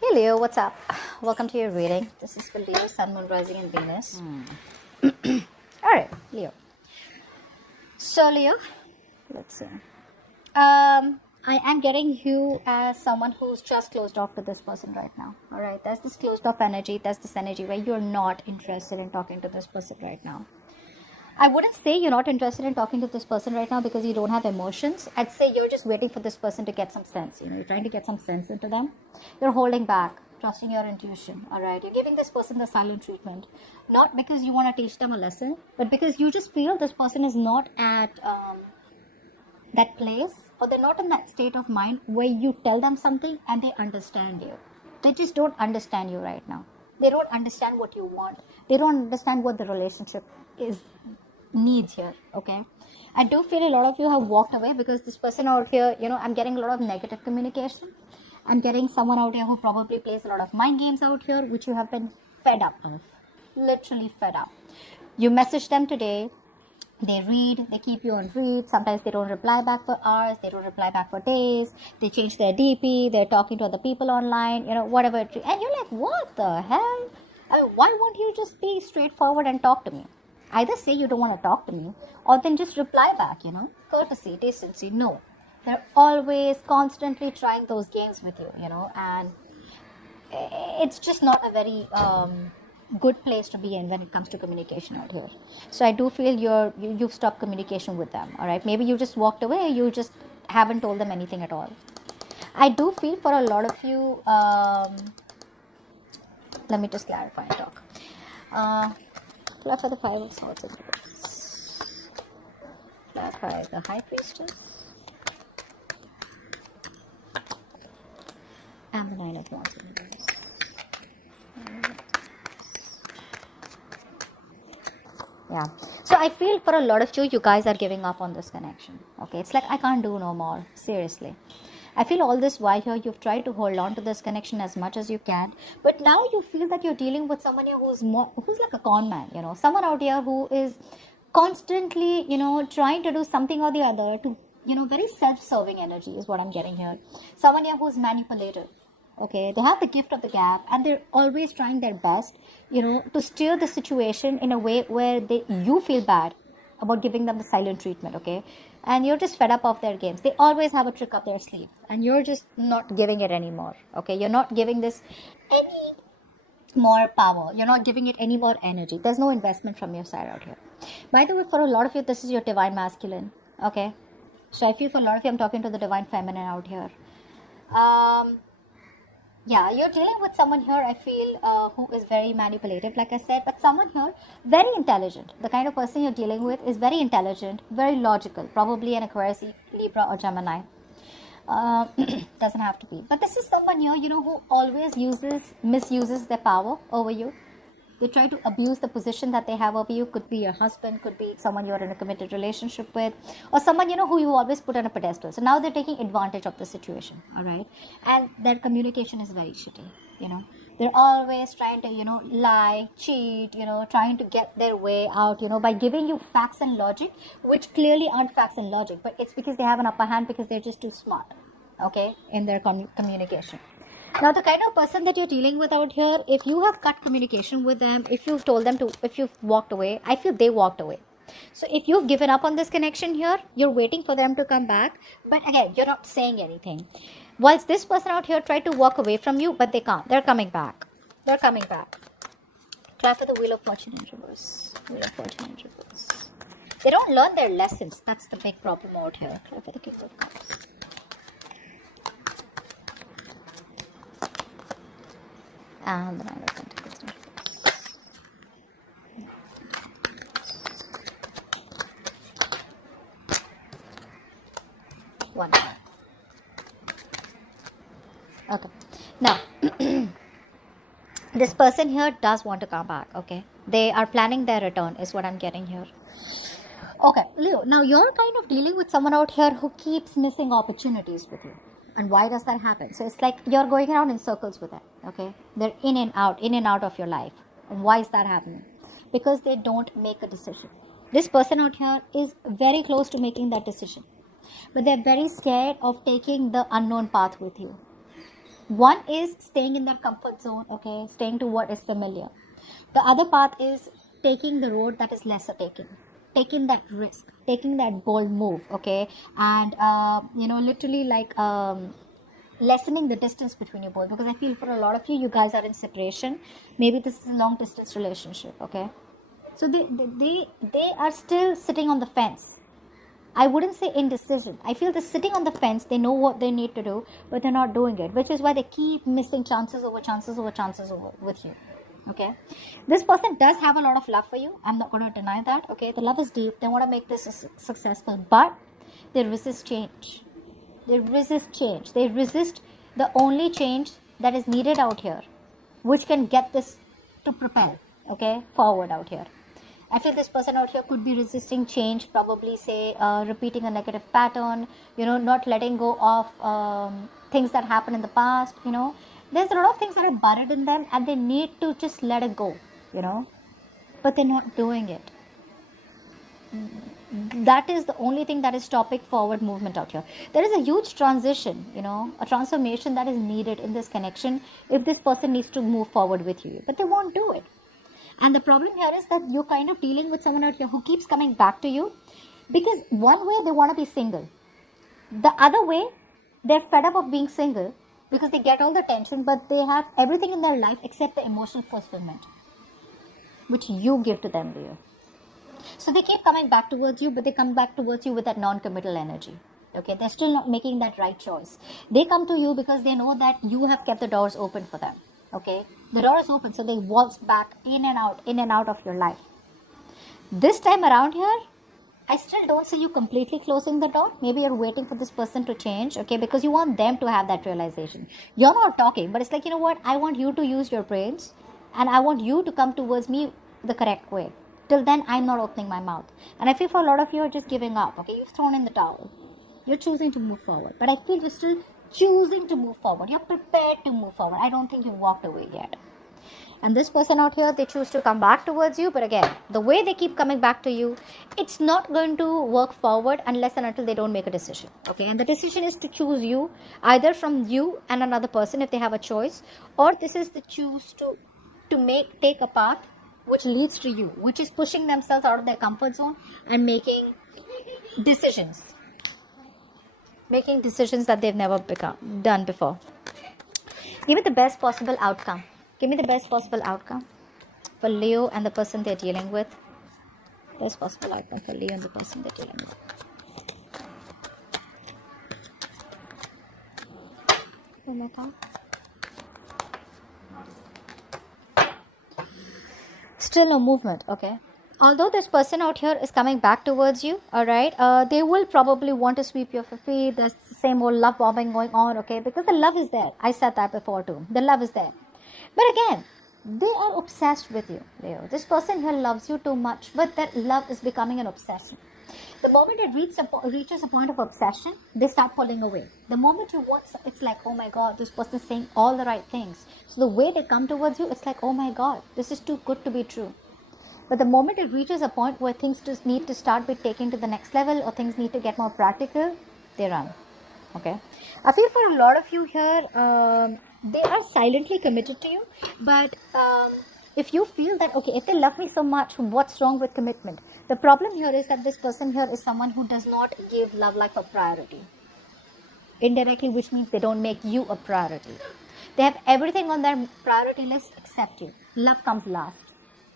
Hey Leo, what's up? Welcome to your reading. This is for Leo, Sun, Moon, Rising, and Venus. Alright, Leo. So, Leo, let's see. I am getting you as someone who's just closed off to this person right now. Alright, there's this closed off energy, there's this energy where you're not interested in talking to this person right now. I wouldn't say you're not interested in talking to this person right now because you don't have emotions. I'd say you're just waiting for this person to get some sense. You're trying to get some sense into them. You're holding back, trusting your intuition. All right. You're giving this person the silent treatment, not because you want to teach them a lesson, but because you just feel this person is not at that place, or they're not in that state of mind where you tell them something and they understand you. They just don't understand you right now. They don't understand what you want. They don't understand what the relationship needs here. Okay, I do feel a lot of you have walked away because this person out here, I'm getting a lot of negative communication. I'm getting someone out here who probably plays a lot of mind games out here, which you have been fed up of. Literally fed up. You message them today, they read, they keep you on read. Sometimes they don't reply back for hours, they don't reply back for days, they change their DP, they're talking to other people online, whatever. And you're like, what the hell? I mean, why won't you just be straightforward and talk to me? Either say you don't want to talk to me, or then just reply back, courtesy, decency. No, they're always constantly trying those games with you, and it's just not a very good place to be in when it comes to communication out here. So I do feel you've stopped communication with them. All right, maybe you just walked away, you just haven't told them anything at all. I do feel for a lot of you, let me just clarify and talk. Clarify the Five of Swords and Reverse. Clarify the High Priestess and the Nine of Wands in Reverse. Yeah, so I feel for a lot of you guys are giving up on this connection. Okay, it's like I can't do no more. Seriously, I feel all this while here you've tried to hold on to this connection as much as you can, but now you feel that you're dealing with someone here who's like a con man. Someone out here who is constantly trying to do something or the other to very self-serving energy is what I'm getting here. Someone here who's manipulative. Okay, they have the gift of the gab and they're always trying their best, to steer the situation in a way where you feel bad about giving them the silent treatment. Okay, and you're just fed up of their games. They always have a trick up their sleeve and you're just not giving it anymore. Okay, you're not giving this any more power. You're not giving it any more energy. There's no investment from your side out here. By the way, for a lot of you, this is your divine masculine. Okay, so I feel for a lot of you, I'm talking to the divine feminine out here. Yeah, you're dealing with someone here, I feel, who is very manipulative, like I said, but someone here, very intelligent. The kind of person you're dealing with is very intelligent, very logical, probably an Aquarius, Libra, or Gemini. Doesn't have to be. But this is someone here, who always misuses their power over you. They try to abuse the position that they have over you. Could be your husband, could be someone you're in a committed relationship with, or someone, who you always put on a pedestal. So now they're taking advantage of the situation, all right? And their communication is very shitty, They're always trying to, lie, cheat, trying to get their way out, by giving you facts and logic, which clearly aren't facts and logic, but it's because they have an upper hand because they're just too smart, okay, in their communication. Now, the kind of person that you're dealing with out here, if you have cut communication with them, if you've told them to, if you've walked away, I feel they walked away. So if you've given up on this connection here, you're waiting for them to come back. But again, you're not saying anything. Whilst this person out here tried to walk away from you, but they can't. They're coming back. They're coming back. Try for the Wheel of Fortune in reverse. Wheel of Fortune in reverse. They don't learn their lessons. That's the big problem out here. Try for the King of Cups. And the Nine of Pentacles in reverse. One. Okay. Now, this person here does want to come back. Okay. They are planning their return is what I'm getting here. Okay, Leo. Now, you're kind of dealing with someone out here who keeps missing opportunities with you. And why does that happen? So it's like you're going around in circles with them, okay? They're in and out of your life. And why is that happening? Because they don't make a decision. This person out here is very close to making that decision. But they're very scared of taking the unknown path with you. One is staying in their comfort zone, okay, staying to what is familiar. The other path is taking the road that is lesser taking that risk, taking that bold move, okay, and literally like lessening the distance between you both, because I feel for a lot of you guys are in separation. Maybe this is a long distance relationship, okay. So they are still sitting on the fence. I wouldn't say indecision. I feel they're sitting on the fence. They know what they need to do, but they're not doing it, which is why they keep missing chances over chances over chances over with you. Okay, this person does have a lot of love for you. I'm not going to deny that. Okay, the love is deep. They want to make this successful, but they resist change. They resist change. They resist the only change that is needed out here, which can get this to propel, okay, forward out here. I feel this person out here could be resisting change, probably say repeating a negative pattern, not letting go of things that happened in the past, There's a lot of things that are buried in them and they need to just let it go, but they're not doing it. That is the only thing that is stopping forward movement out here. There is a huge transition, a transformation that is needed in this connection if this person needs to move forward with you, but they won't do it. And the problem here is that you're kind of dealing with someone out here who keeps coming back to you, because one way they want to be single, the other way they're fed up of being single because they get all the attention, but they have everything in their life except the emotional fulfillment, which you give to them, Leo. So they keep coming back towards you, but they come back towards you with that non-committal energy. Okay, they're still not making that right choice. They come to you because they know that you have kept the doors open for them. Okay, the door is open, so they waltz back in and out of your life. This time around here, I still don't see you completely closing the door. Maybe you're waiting for this person to change, okay, because you want them to have that realization. You're not talking, but it's like, you know what, I want you to use your brains and I want you to come towards me the correct way. Till then, I'm not opening my mouth. And I feel for a lot of you are just giving up, okay, you've thrown in the towel. You're choosing to move forward, but I feel you're still choosing to move forward. You're prepared to move forward. I don't think you've walked away yet. And this person out here, they choose to come back towards you, but again, the way they keep coming back to you, it's not going to work forward unless and until they don't make a decision, okay. And the decision is to choose you, either from you and another person if they have a choice, or this is the choose to take a path which leads to you, which is pushing themselves out of their comfort zone and making decisions that they've never done before. Give me the best possible outcome. Give me the best possible outcome for Leo and the person they're dealing with. Best possible outcome for Leo and the person they're dealing with. One more card. Still no movement, okay. Although this person out here is coming back towards you, all right, they will probably want to sweep your feet. There's the same old love bombing going on, okay, because the love is there. I said that before too. The love is there. But again, they are obsessed with you, Leo. This person here loves you too much, but that love is becoming an obsession. The moment it reaches a point of obsession, they start pulling away. The moment you want, it's like, oh my God, this person is saying all the right things. So the way they come towards you, it's like, oh my God, this is too good to be true. But the moment it reaches a point where things just need to start be taken to the next level, or things need to get more practical, they run. Okay. I feel for a lot of you here, they are silently committed to you. But if you feel that, okay, if they love me so much, what's wrong with commitment? The problem here is that this person here is someone who does not give love life a priority. Indirectly, which means they don't make you a priority. They have everything on their priority list except you. Love comes last.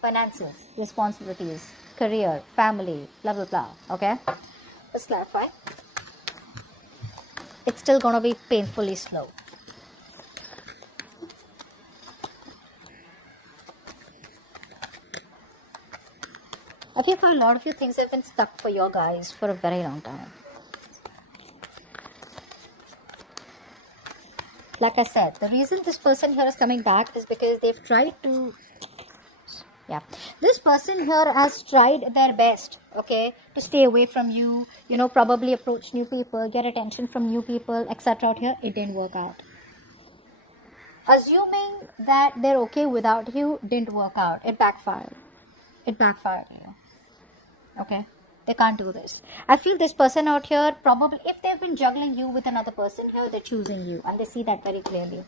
Finances, responsibilities, career, family, blah, blah, blah. Okay? Let's clarify. It's still going to be painfully slow. I feel for a lot of you, things have been stuck for your guys for a very long time. Like I said, the reason this person here is coming back is because they've tried to... Yeah, this person here has tried their best, okay, to stay away from you, probably approach new people, get attention from new people, etc. out here. It didn't work out. Assuming that they're okay without you didn't work out. It backfired. It backfired, okay. They can't do this. I feel this person out here, probably, if they've been juggling you with another person here, they're choosing you. And they see that very clearly.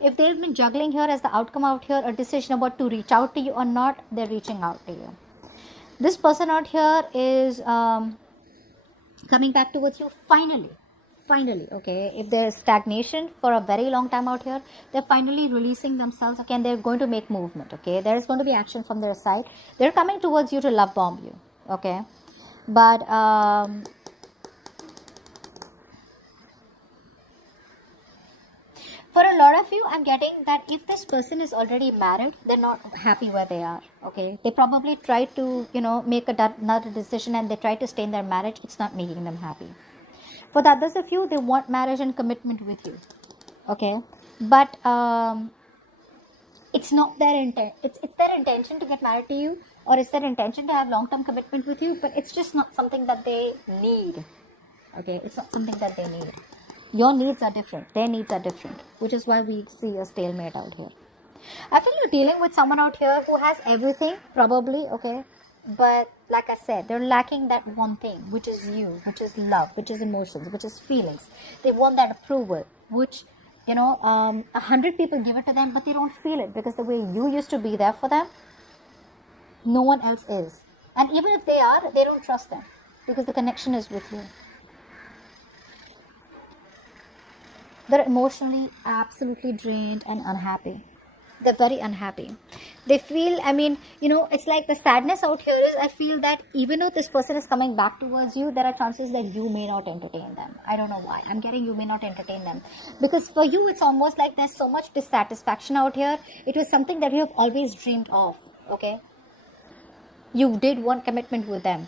If they've been juggling here as the outcome out here, a decision about to reach out to you or not, they're reaching out to you. This person out here is coming back towards you finally, okay. If there's stagnation for a very long time out here, they're finally releasing themselves, okay, and they're going to make movement, okay. There is going to be action from their side. They're coming towards you to love bomb you, okay. But for a lot of you, I'm getting that if this person is already married, they're not happy where they are, okay. They probably try to, make another decision, and they try to stay in their marriage. It's not making them happy. For the others of you, they want marriage and commitment with you, okay. But it's not their intent. It's their intention to get married to you, or it's their intention to have long-term commitment with you, but it's just not something that they need, okay. It's not something that they need. Your needs are different. Their needs are different, which is why we see a stalemate out here. I feel you're dealing with someone out here who has everything, probably, okay. But like I said, they're lacking that one thing, which is you, which is love, which is emotions, which is feelings. They want that approval, which, 100 people give it to them, but they don't feel it, because the way you used to be there for them, no one else is. And even if they are, they don't trust them, because the connection is with you. They're emotionally absolutely drained and unhappy. They're very unhappy. They feel, it's like the sadness out here is, I feel that even though this person is coming back towards you, there are chances that you may not entertain them. I don't know why. I'm getting you may not entertain them. Because for you, it's almost like there's so much dissatisfaction out here. It was something that you have always dreamed of, okay? You did want commitment with them.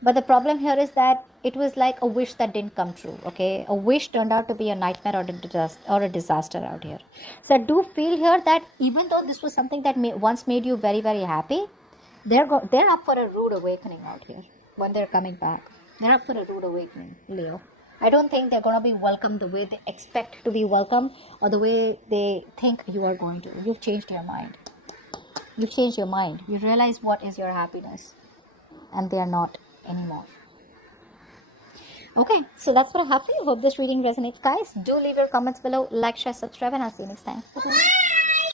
But the problem here is that it was like a wish that didn't come true, okay? A wish turned out to be a nightmare or a disaster out here. So I do feel here that even though this was something that once made you very, very happy, they're up for a rude awakening out here when they're coming back. They're up for a rude awakening, Leo. I don't think they're going to be welcomed the way they expect to be welcomed, or the way they think you are going to. You've changed your mind. You've changed your mind. You realize what is your happiness, and they are not anymore. Okay, so that's what I have for you. Hope this reading resonates, guys. Do leave your comments below, like, share, subscribe, and I'll see you next time. Bye-bye.